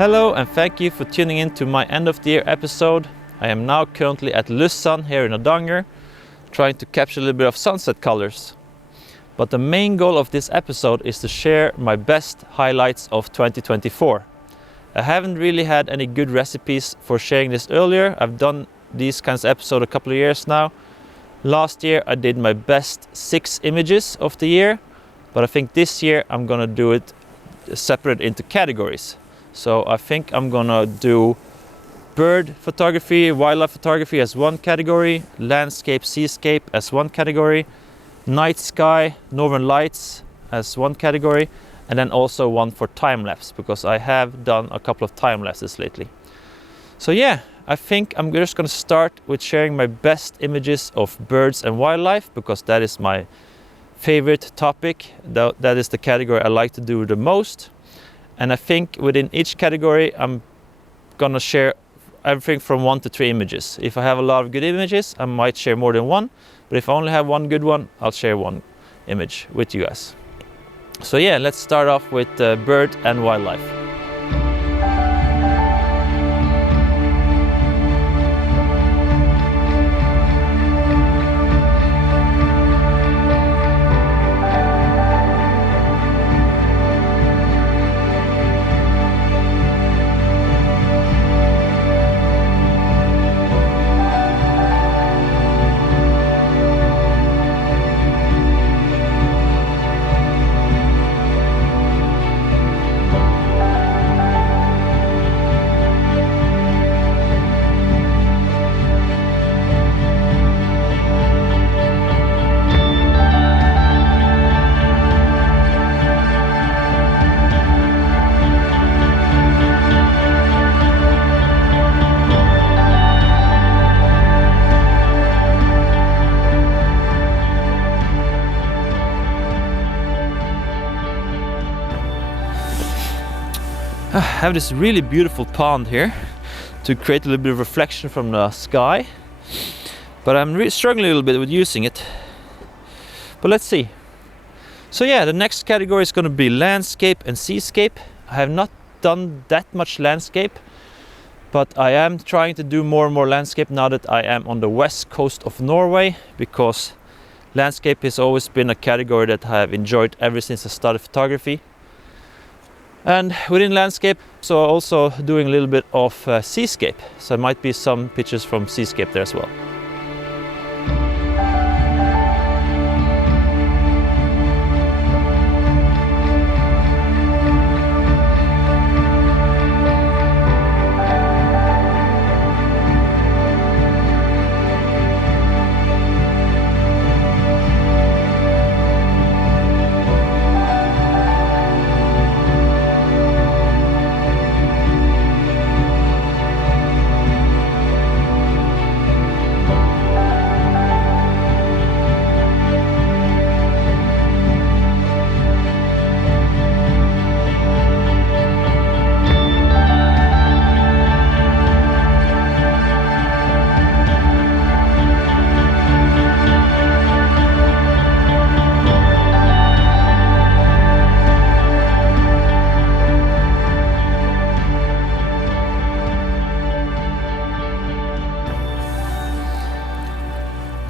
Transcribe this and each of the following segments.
Hello and thank you for tuning in to my end of the year episode. I am now currently at Lussan here in Audiio, trying to capture a little bit of sunset colors. But the main goal of this episode is to share my best highlights of 2024. I haven't really had any good recipes for sharing this earlier. I've done these kinds of episodes a couple of years now. Last year I did my best 6 images of the year, but I think this year I'm gonna do it separate into categories. So I think I'm gonna do bird photography, wildlife photography as one category, landscape, seascape as one category, night sky, northern lights as one category, and then also one for time-lapse, because I have done a couple of time-lapses lately. So yeah, I think I'm just gonna start with sharing my best images of birds and wildlife, because that is my favorite topic. That is the category I like to do the most. And I think within each category, I'm gonna share everything from 1 to 3 images. If I have a lot of good images, I might share more than one. But if I only have one good one, I'll share one image with you guys. So yeah, let's start off with bird and wildlife. I have this really beautiful pond here to create a little bit of reflection from the sky, but I'm really struggling a little bit with using it. But let's see. So yeah, the next category is going to be landscape and seascape. I have not done that much landscape, but I am trying to do more and more landscape now that I am on the west coast of Norway, because landscape has always been a category that I have enjoyed ever since I started photography. And within landscape, so also doing a little bit of seascape. So there might be some pictures from seascape there as well.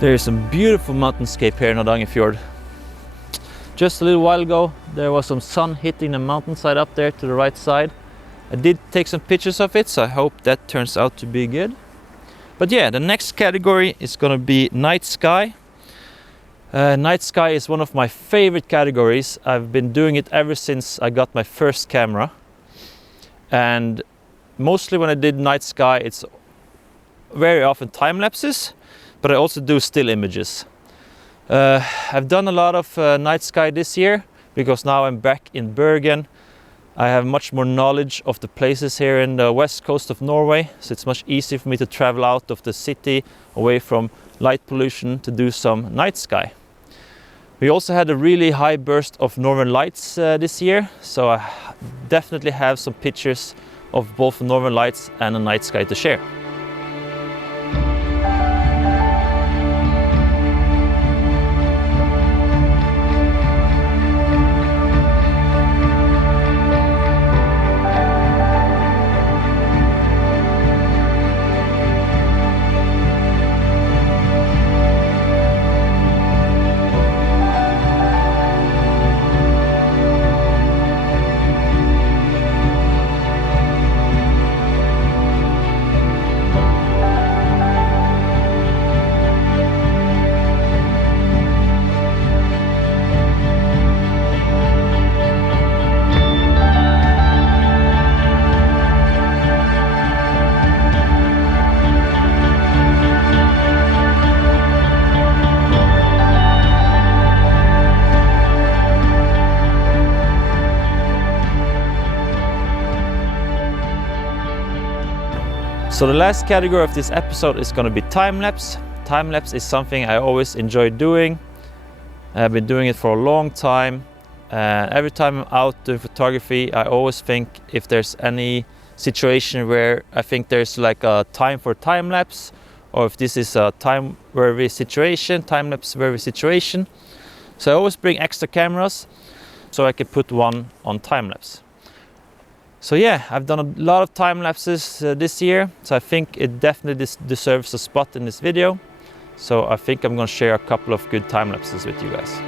There is some beautiful mountainscape here in Hardangerfjord. Just a little while ago, there was some sun hitting the mountainside up there to the right side. I did take some pictures of it, so I hope that turns out to be good. But yeah, the next category is gonna be night sky. Night sky is one of my favorite categories. I've been doing it ever since I got my first camera. And mostly when I did night sky, it's very often time lapses, but I also do still images. I've done a lot of night sky this year, because now I'm back in Bergen. I have much more knowledge of the places here in the west coast of Norway, so it's much easier for me to travel out of the city, away from light pollution, to do some night sky. We also had a really high burst of northern lights this year, so I definitely have some pictures of both northern lights and a night sky to share. So the last category of this episode is going to be time-lapse. Time-lapse is something I always enjoy doing. I've been doing it for a long time. Every time I'm out doing photography, I always think if there's any situation where I think there's like a time for time-lapse, or if this is a time-worthy situation, time-lapse-worthy situation. So I always bring extra cameras so I can put one on time-lapse. So yeah, I've done a lot of time-lapses this year, so I think it definitely deserves a spot in this video. So I think I'm going to share a couple of good time-lapses with you guys.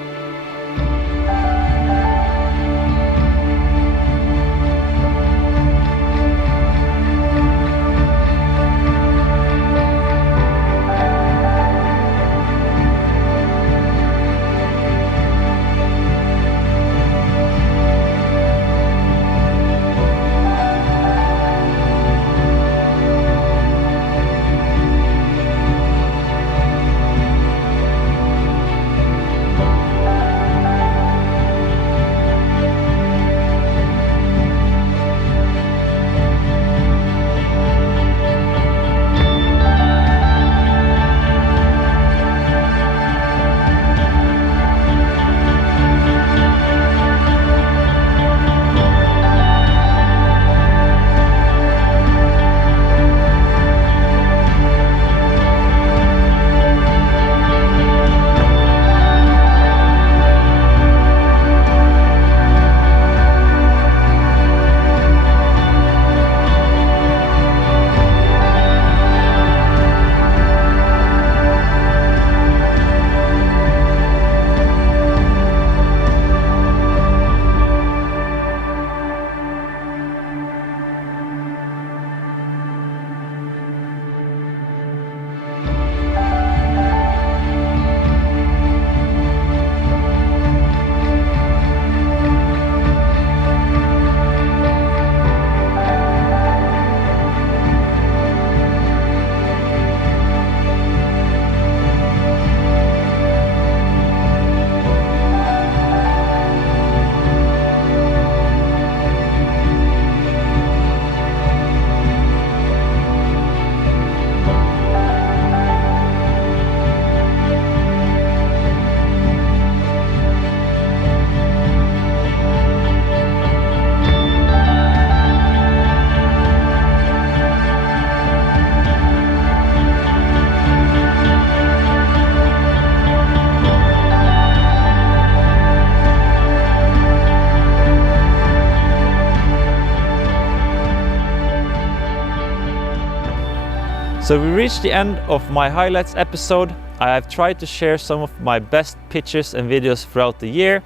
So we reached the end of my highlights episode. I have tried to share some of my best pictures and videos throughout the year.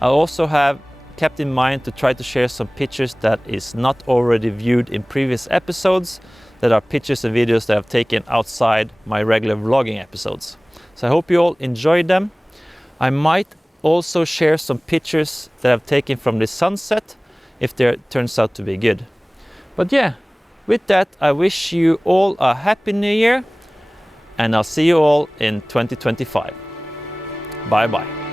I also have kept in mind to try to share some pictures that is not already viewed in previous episodes, that are pictures and videos that I've taken outside my regular vlogging episodes. So I hope you all enjoyed them. I might also share some pictures that I've taken from the sunset if there turns out to be good. But yeah, with that, I wish you all a happy new year, and I'll see you all in 2025. Bye bye.